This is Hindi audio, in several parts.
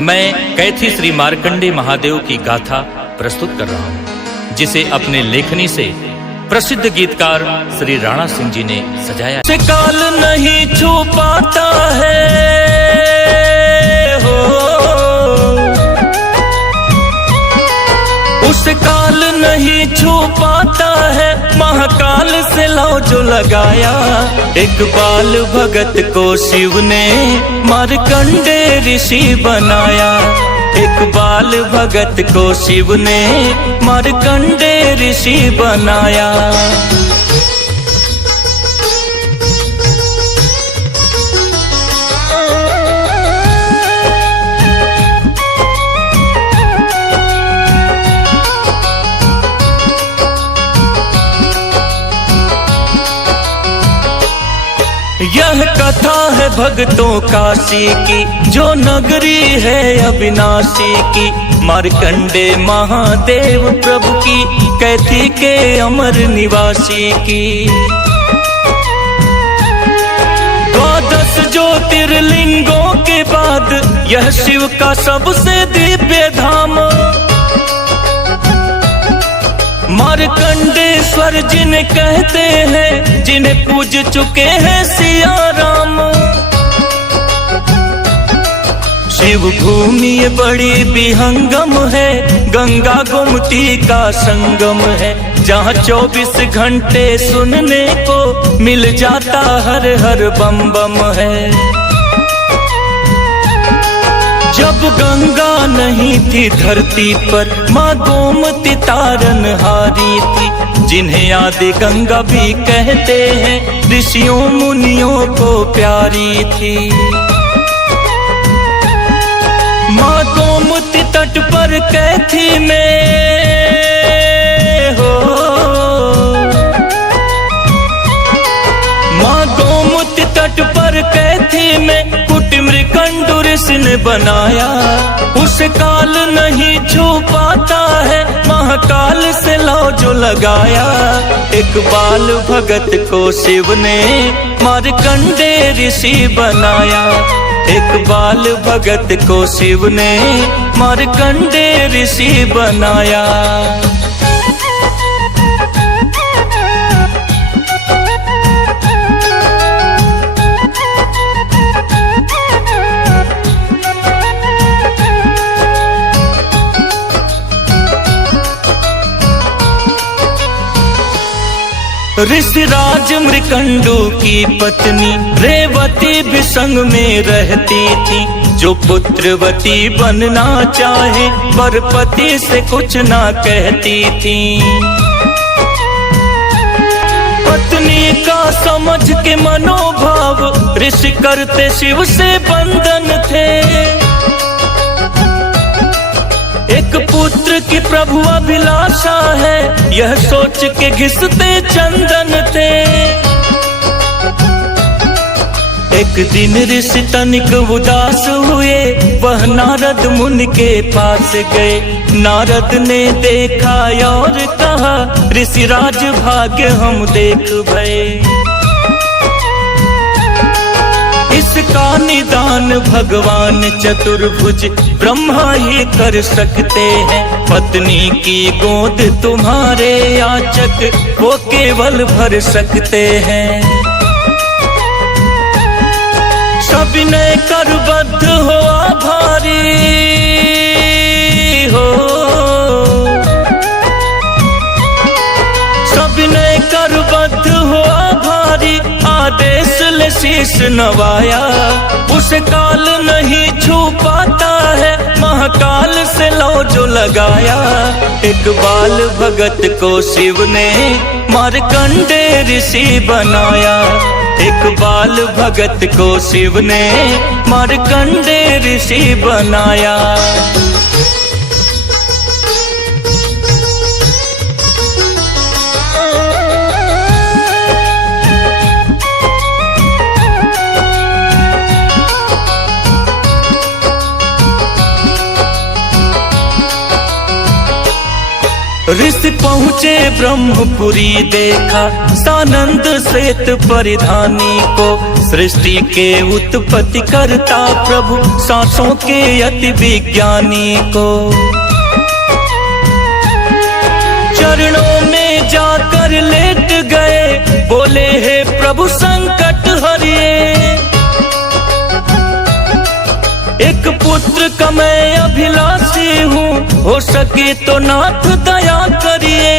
मैं कैथी श्री मार्कंडे महादेव की गाथा प्रस्तुत कर रहा हूँ, जिसे अपने लेखनी से प्रसिद्ध गीतकार श्री राणा सिंह जी ने सजाया। से काल नहीं छू पाता है हो, उस काल नहीं छू पाता है, महाकाल से लौ जो लगाया। एक बाल भगत को शिव ने मार्कंडे ऋषि बनाया। एक बाल भगत को शिव ने मार्कंडे ऋषि बनाया। यह कथा है भक्तों काशी की, जो नगरी है अविनाशी की। मार्कंडे महादेव प्रभु की, कैथी के अमर निवासी की। 12 ज्योतिर्लिंगों के बाद यह शिव का सबसे दिव्य धाम। मार्कंडेश्वर जिन्हें कहते हैं, जिन्हें पूज चुके हैं सिया राम। शिव भूमि ये बड़ी विहंगम है, गंगा गोमती का संगम है। जहाँ 24 घंटे सुनने को मिल जाता हर हर बम बम है। जब गंगा नहीं थी धरती पर, माँ गोमती तारन हारी थी। जिन्हें आदि गंगा भी कहते हैं, ऋषियों मुनियों को प्यारी थी। माँ गोमती तट पर कैथी में हो, माँ गोमती तट पर कैथी में मृकंडु ऋषि ने बनाया। उस काल नहीं छू पाता है, महाकाल से लौ जो लगाया। एक बाल भगत को शिव ने मार्कंडे ऋषि बनाया। एक बाल भगत को शिव ने मार्कंडे ऋषि बनाया। ऋषिराज मृकंडु की पत्नी रेवती भी संग में रहती थी। जो पुत्रवती बनना चाहे, पर पति से कुछ ना कहती थी। पत्नी का समझ के मनोभाव ऋषि करते शिव से बंधन थे। एक पुत्र की प्रभु अभिलाषा है, यह सोच के घिसते चंदन थे। एक दिन ऋषि तनिक उदास हुए, वह नारद मुनि के पास गए। नारद ने देखा और कहा, ऋषिराज भाग्य हम देख भये। इसका निदान भगवान चतुर्भुज ब्रह्मा ही कर सकते हैं। पत्नी की गोद तुम्हारे याचक वो केवल भर सकते हैं। सविनय कर बद्ध हो आभारी हो, सविनय कर बद्ध हो आभारी। आदेश ले शीश नवाया। उस काल नहीं छू पाता है, महाकाल से लौ जो लगाया। एक बाल भगत को शिव ने मार्कंडे ऋषि बनाया। एक बाल भगत को शिव ने मार्कंडे ऋषि बनाया। ऋषि पहुँचे ब्रह्मपुरी, देखा सानंद श्वेत परिधानी को। सृष्टि के उत्पत्ति करता प्रभु, सांसों के अति विज्ञानी को। चरणों में जाकर लेट गए, बोले हे प्रभु संकट हरिए। एक पुत्र का मैं अभिलाषी हूँ, हो सके तो नाथ दया करिए।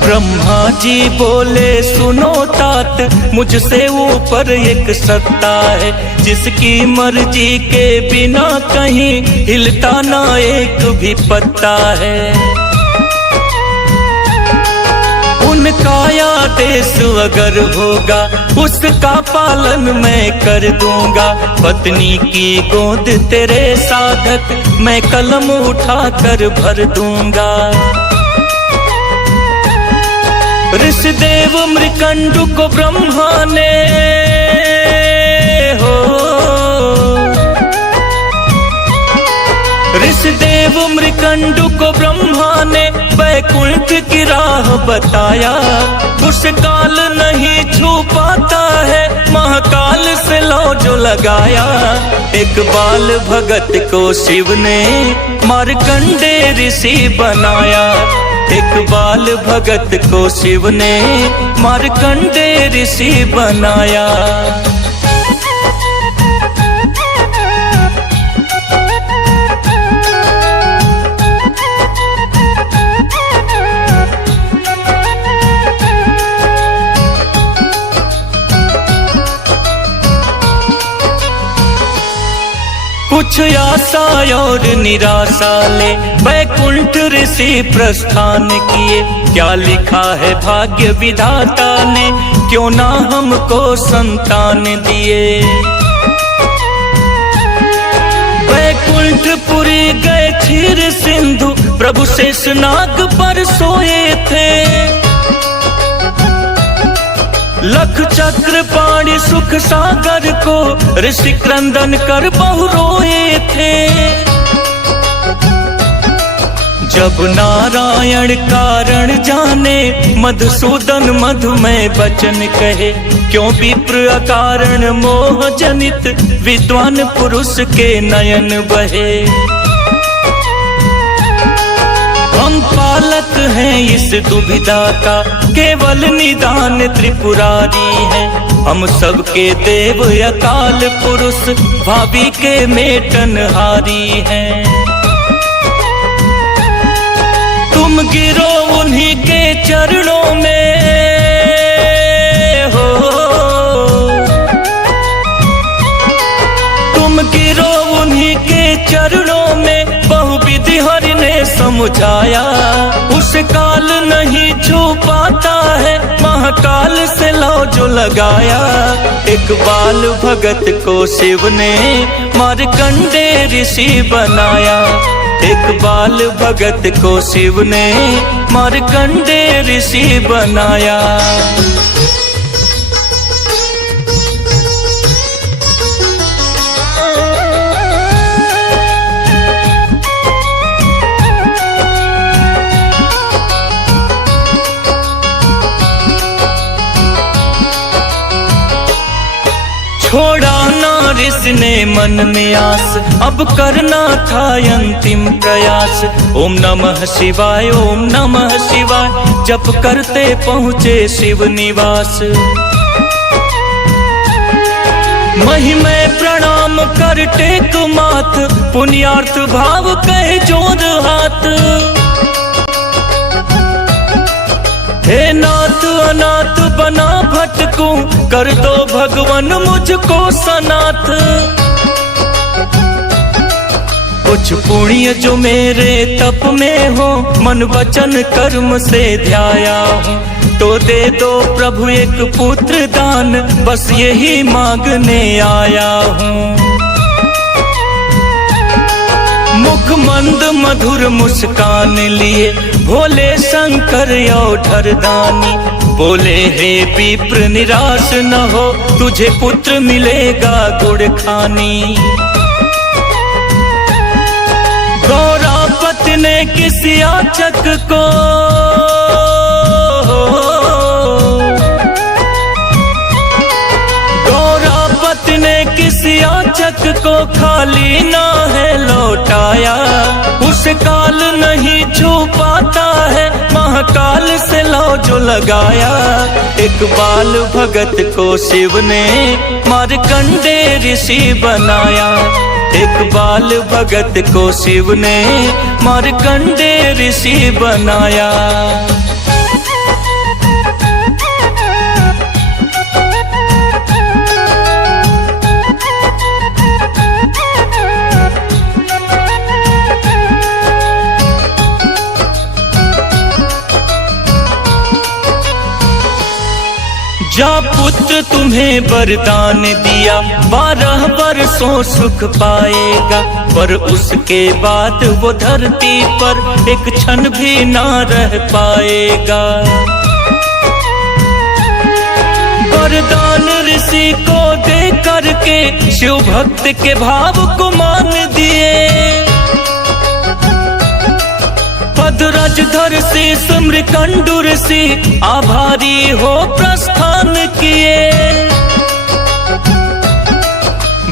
ब्रह्मा जी बोले सुनो तात, मुझसे ऊपर एक सत्ता है, जिसकी मर्जी के बिना कहीं हिलता ना एक भी पत्ता है। उनका आदेश अगर होगा, उसका पालन मैं कर दूंगा। पत्नी की गोद तेरे साधक, मैं कलम उठा कर भर दूंगा। ऋषिदेव मृकंडु को ब्रह्मा ने ऋषिदेव मृकंडु को ब्रह्मा ने वैकुंठ की राह बताया। उस काल नहीं छू पाता है, महाकाल से लौ जो लगाया। एक बाल भगत को शिव ने मार्कंडे ऋषि बनाया। एक बाल भगत को शिव ने मार्कंडे ऋषि बनाया। कुछ आशा और निराशा ले वैकुंठ ऋषि प्रस्थान किए। क्या लिखा है भाग्य विधाता ने, क्यों ना हमको संतान दिए। वैकुंठपुरी गए क्षीर सिंधु, प्रभु शेषनाग पर सोए थे। लख चक्र पाणी सुख सागर को ऋषि क्रंदन कर बहु रोए थे। जब नारायण कारण जाने, मधुसूदन मधुमय वचन कहे। क्यों विप्र अकारण मोह जनित, विद्वान पुरुष के नयन बहे। हम पालक हैं इस दुविधा का, केवल निदान त्रिपुरारी है। हम सबके देव अकाल पुरुष, भावी के मेटनहारी हैं। तुम गिरो उन्हीं के चरणों में हो, तुम गिरो उन्हीं के चरणों में। बहुविधि हरि ने समझाया, उस काल नहीं छू पाता है, महाकाल से लौ जो लगाया। एक बाल भगत को शिव ने मार्कंडे ऋषि बनाया। एक बाल भगत को शिव ने मार्कंडे ऋषि बनाया। छोड़ा ना ऋषि ने मन में आस, अब करना था अंतिम प्रयास। ओम नमः शिवाय, ओम नमः शिवाय जप करते पहुँचे शिव निवास। महिमय प्रणाम कर टेक माथ, पुण्यार्थ भाव कहे जोर हाथ। हे नाथ अनाथ बना भटकूं, कर दो भगवन मुझको सनाथ। कुछ पुण्य जो मेरे तप में हो, मन वचन कर्म से ध्याया हूँ। तो दे दो प्रभु एक पुत्र दान, बस यही मांगने आया हूँ। मुख मंद मधुर मुस्कान लिए, भोले शंकर औढर दानी। बोले हे विप्र निराश न हो, तुझे पुत्र मिलेगा गुड़ खानी। गौरापति ने किसी याचक को गौरापति ने किसी याचक को खाली ना है लौटाया। उस काल नहीं छू पाता है, महाकाल से लौ जो लगाया। एक बाल भगत को शिव ने मार्कंडे ऋषि बनाया। एक बाल भगत को शिव ने मार्कंडे ऋषि बनाया। जा पुत्र तुम्हें वरदान दिया, 12 वर्षों सुख पाएगा। पर उसके बाद वो धरती पर एक क्षण भी ना रह पाएगा। वरदान ऋषि को दे करके शिव भक्त के भाव को मान दिए। पदराजधर से समृकंडु ऋषि आभारी हो प्रस्थान किए।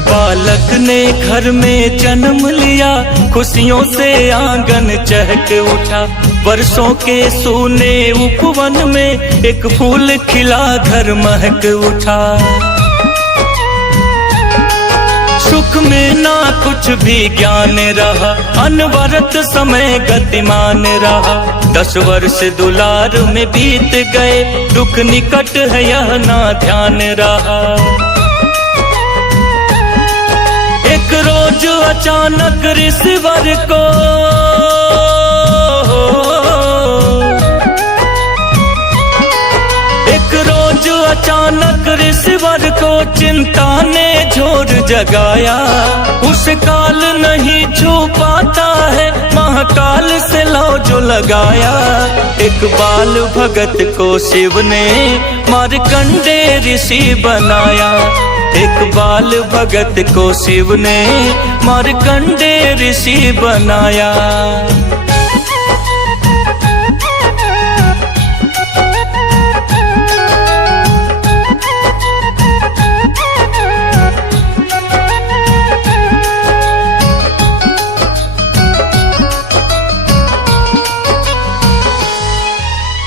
बालक ने घर में जन्म लिया, खुशियों से आंगन चहक उठा। वर्षों के सूने उपवन में एक फूल खिला, घर महक उठा। सुख में ना कुछ भी ज्ञान रहा, अनवरत समय गतिमान रहा। 10 वर्ष दुलार में बीत गए, दुख निकट है यह ना ध्यान रहा। एक रोज अचानक ऋषिवर को अचानक ऋषिवर को चिंता ने झोर जगाया। उस काल नहीं छू पाता है, महाकाल से लौ जो लगाया। एक बाल भगत को शिव ने मार्कंडे ऋषि बनाया। एक बाल भगत को शिव ने मार्कंडे ऋषि बनाया।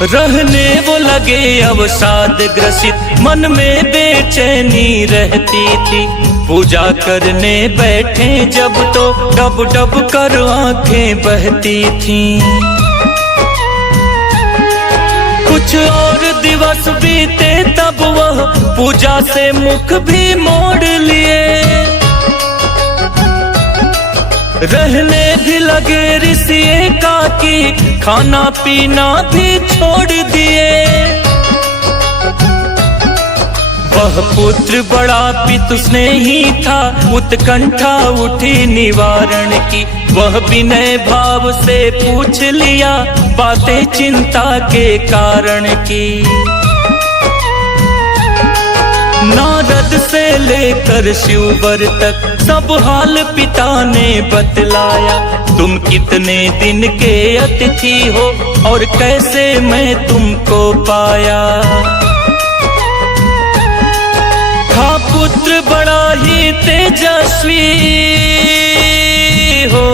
रहने वो लगे अवसाद ग्रसित, मन में बेचैनी रहती थी। पूजा करने बैठे जब तो डब डब कर आंखें बहती थीं। कुछ और दिवस बीते तब वह पूजा से मुख भी मोड़ लिए। रहने भी लगे ऋषि एकाकी, खाना पीना भी छोड़ दिए। वह पुत्र बड़ा पितु स्नेही था, उत्कंठा उठी निवारण की। वह विनय भाव से पूछ लिया, बातें चिंता के कारण की। नारद से लेकर शिववर तक सब हाल पिता ने बतलाया। तुम कितने दिन के अतिथि हो और कैसे मैं तुमको पाया। था पुत्र बड़ा ही तेजस्वी हो,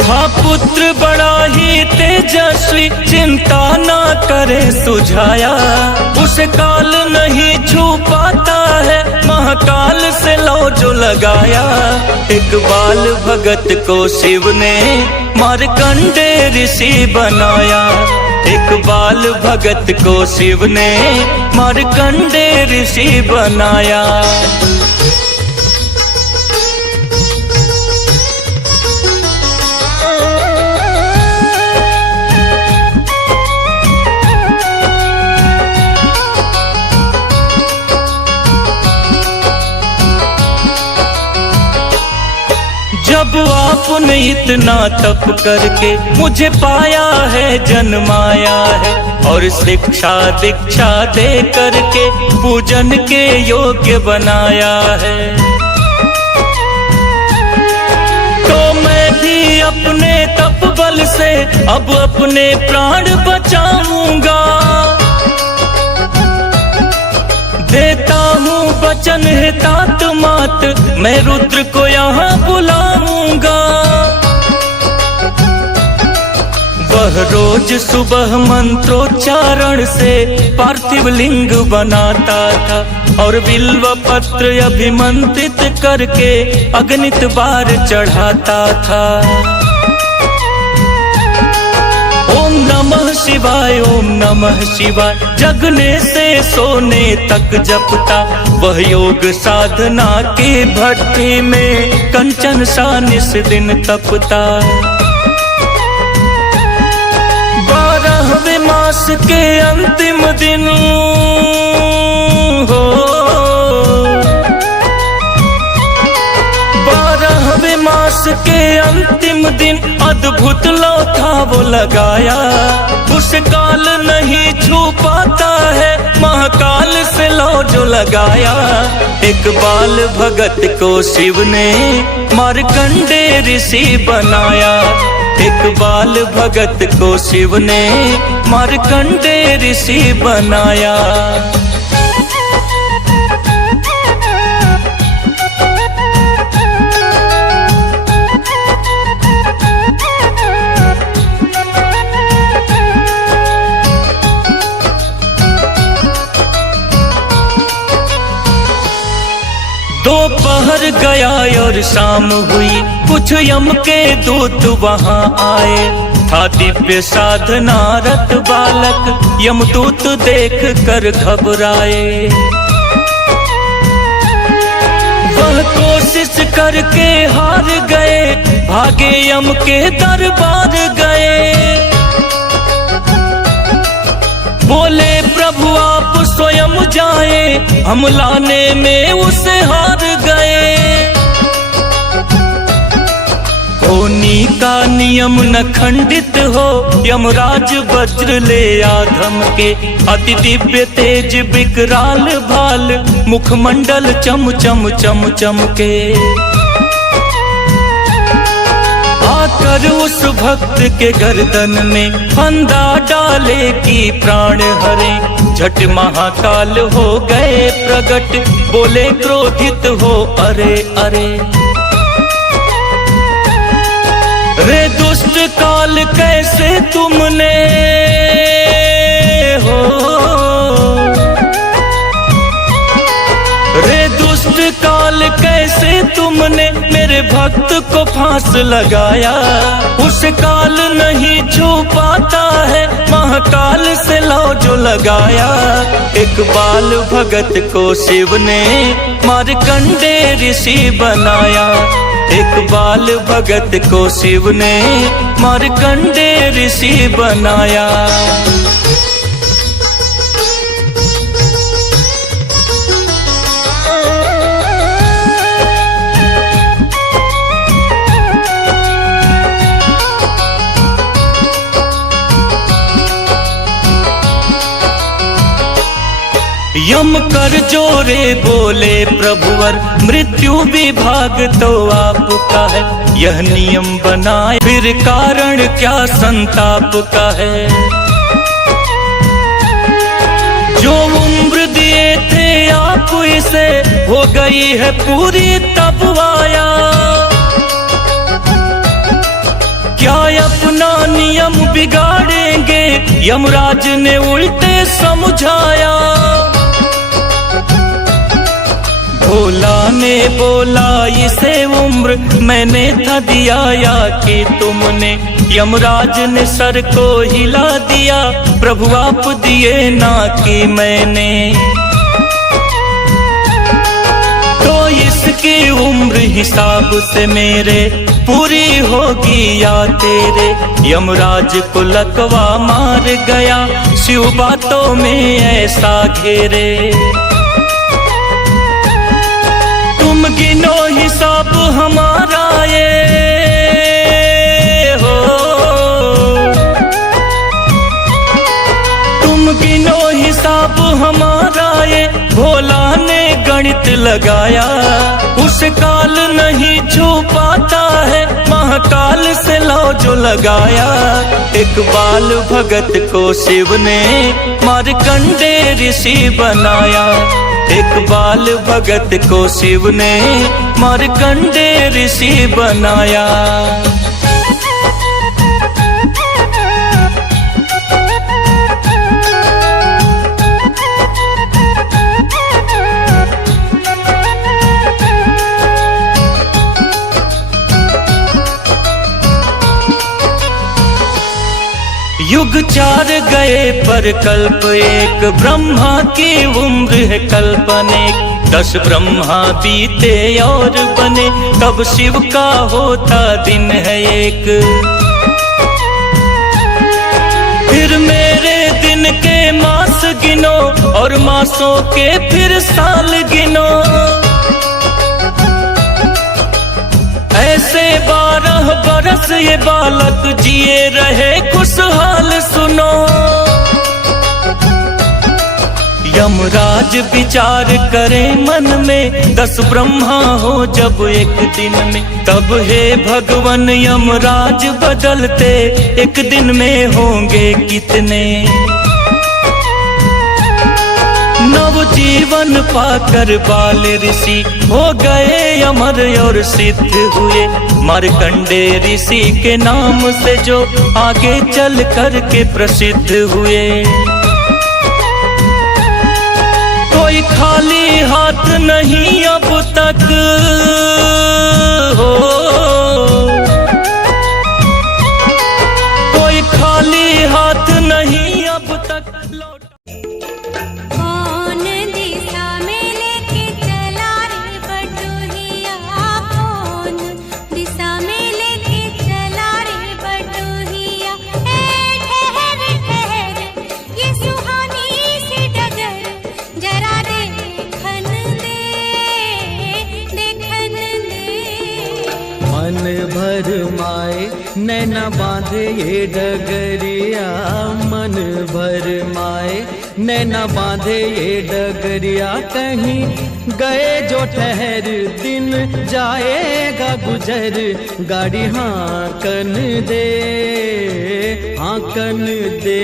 था पुत्र बड़ा ही तेजस्वी, चिंता ना करे सुझाया। उस काल नहीं छू पाता है, महाकाल से लौ जो लगाया। एक बाल भगत को शिव ने मार्कंडे ऋषि बनाया। एक बाल भगत को शिव ने मार्कंडे ऋषि बनाया। जब आपने इतना तप करके मुझे पाया है, जन्माया है और शिक्षा दीक्षा दे करके पूजन के योग्य बनाया है। बल से अब अपने प्राण बचाऊंगा। देता हूँ वचन है तात मात, मैं रुद्र को यहाँ बुलाऊंगा। वह रोज सुबह मंत्रोच्चारण से पार्थिव लिंग बनाता था और बिल्व पत्र अभिमंत्रित करके अगणित बार चढ़ाता था। ओम नमः शिवाय, ओम नमः शिवाय, जगने से सोने तक जपता। वह योग साधना के भट्टी में कंचन सा निस दिन तपता। 12वें मास के अंतिम दिन हो, 12वें मास के अंतिम दिन अद्भुत लौथा वो लगाया। उस काल नहीं छू पाता है, महाकाल से लौ जो लगाया। एक बाल भगत को शिव ने मार्कंडे ऋषि बनाया। एक बाल भगत को शिव ने मार्कंडे ऋषि बनाया। दोपहर गया और शाम हुई, कुछ यम के दूत वहां आए। था दिव्य साधना रत बालक, यमदूत देख कर घबराए। वह कोशिश करके हार गए, भागे यम के दरबार गए। बोले प्रभु आप स्वयं जाए, हम लाने में उसे हार गए। होनी का नियम न खंडित हो, यमराज वज्र ले आधम के। अति दिव्य तेज विकराल भाल, मुखमंडल चम चम चम चमके। आकर उस भक्त के गर्दन में फंदा डाले की प्राण हरे। झट महाकाल हो गए प्रगट, बोले क्रोधित हो अरे अरे। रे दुष्ट काल कैसे तुमने हो, रे दुष्ट काल कैसे तुमने मेरे भक्त को फांस लगाया। उस काल नहीं छू पाता है, महाकाल से लौ जो लगाया। एक बाल भगत को शिव ने मार्कंडे ऋषि बनाया। एक बाल भगत को शिव ने मार्कंडे ऋषि बनाया। यम कर जोरे बोले प्रभुवर, मृत्यु विभाग तो आपका है। यह नियम बनाए फिर कारण क्या संताप का है। जो उम्र दिए थे आप इसे, हो गई है पूरी तब आया। क्या अपना नियम बिगाड़ेंगे, यमराज ने उल्टे समझाया। भोला ने बोला इसे उम्र मैंने था दिया या कि तुमने। यमराज ने सर को हिला दिया, प्रभु आप दिए ना कि मैंने। तो इसकी उम्र हिसाब से मेरे पूरी होगी या तेरे। यमराज को लकवा मार गया, शिव बातों में ऐसा घेरे। तुम गिनो हिसाब हमारा ये हो, तुम गिनो हिसाब हमारा ये। भोला ने गणित लगाया, उसका काल नहीं छू पाता है, महाकाल से लौ जो लगाया। इकबाल भगत को शिव ने मार्कंडे ऋषि बनाया। इकबाल भगत को शिव ने मार्कंडे ऋषि बनाया। युग 4 गए पर कल्प एक, ब्रह्मा की उम्र है कल्पनेक। 10 ब्रह्मा बीते और बने, तब शिव का होता दिन है एक। फिर मेरे दिन के मास गिनो और मासों के फिर साल गिनो। ऐसे 12 बरस ये बालक जिए रहे खुशहाल सुनो। यमराज विचार करे मन में, 10 ब्रह्मा हो जब एक दिन में। तब हे भगवन यमराज बदलते, एक दिन में होंगे कितने। नव जीवन पाकर बाल ऋषि हो गए अमर और सिद्ध हुए। मार्कंडे ऋषि के नाम से जो आगे चल कर के प्रसिद्ध हुए। कोई खाली हाथ नहीं अब तक हो, कोई खाली हाथ नहीं अब तक लौट। मन भर माए नैना बांधे ये डगरिया। मन भर माए नैना बांधे ये डगरिया। कहीं गए जो ठहर, दिन जाएगा गुजर। गाड़ी हाँकन दे, हाँकन दे।